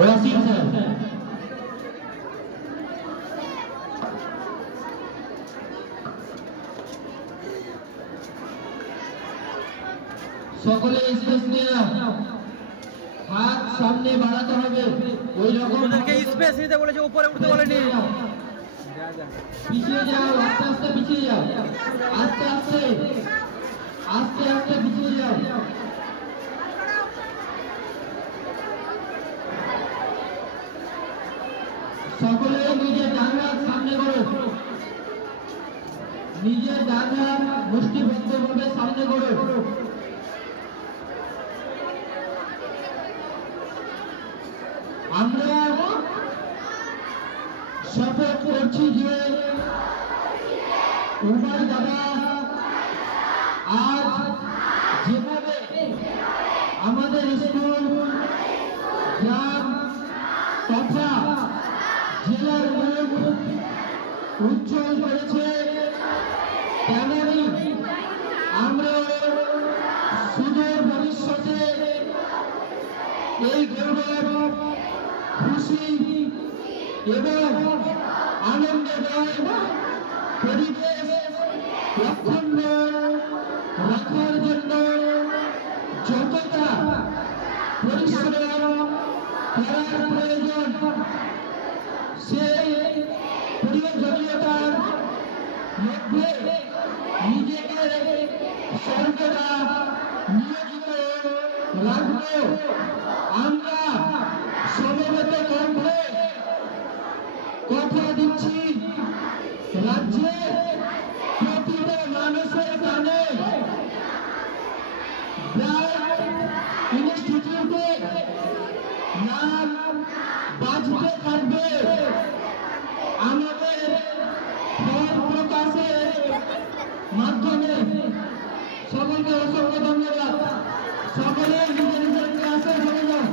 Wasim sir. সকলে space নিয়ে নাও, হাত সামনে বাড়াতে হবে, ওই রকম ওদেরকে স্পেস নিতে বলেছে, উপরে উঠতে বলেনি। পিছিয়ে যাও, আস্তে আস্তে পিছিয়ে যাও, আস্তে আস্তে আস্তে আস্তে পিছিয়ে যাও। সকলে নিজের ডান হাত সামনে করো, নিজের ডান হাত মুষ্টিবদ্ধভাবে সামনে করো। আমরা শপথ করছি যে উমার দাদা আজ যেভাবে আমাদের স্কুল, গ্রাম তথা জেলার মুখ উজ্জ্বল করেছে, তেমনি আমরা সুদূর ভবিষ্যতে এই গৌরব, খুশি এবং আনন্দময় পরিবেশ অক্ষুণ্ণ রাখার জন্য যতটা পরিশ্রম করার প্রয়োজন, সেই প্রয়োজনীয়তার মধ্যে নিজেকে সর্বদা নিয়োজিত রাখব। আমরা সমবেত কণ্ঠে কথা দিচ্ছি, রাজ্যের প্রতিটা মানুষের কানে ব্রাইট ইনস্টিটিউটে নাম বাজতে থাকবে। আমাদের ফল প্রকাশের মাধ্যমে সকলকে অসংখ্য ধন্যবাদ। সকলে নিজের নিজের ক্লাসে চলে যাও।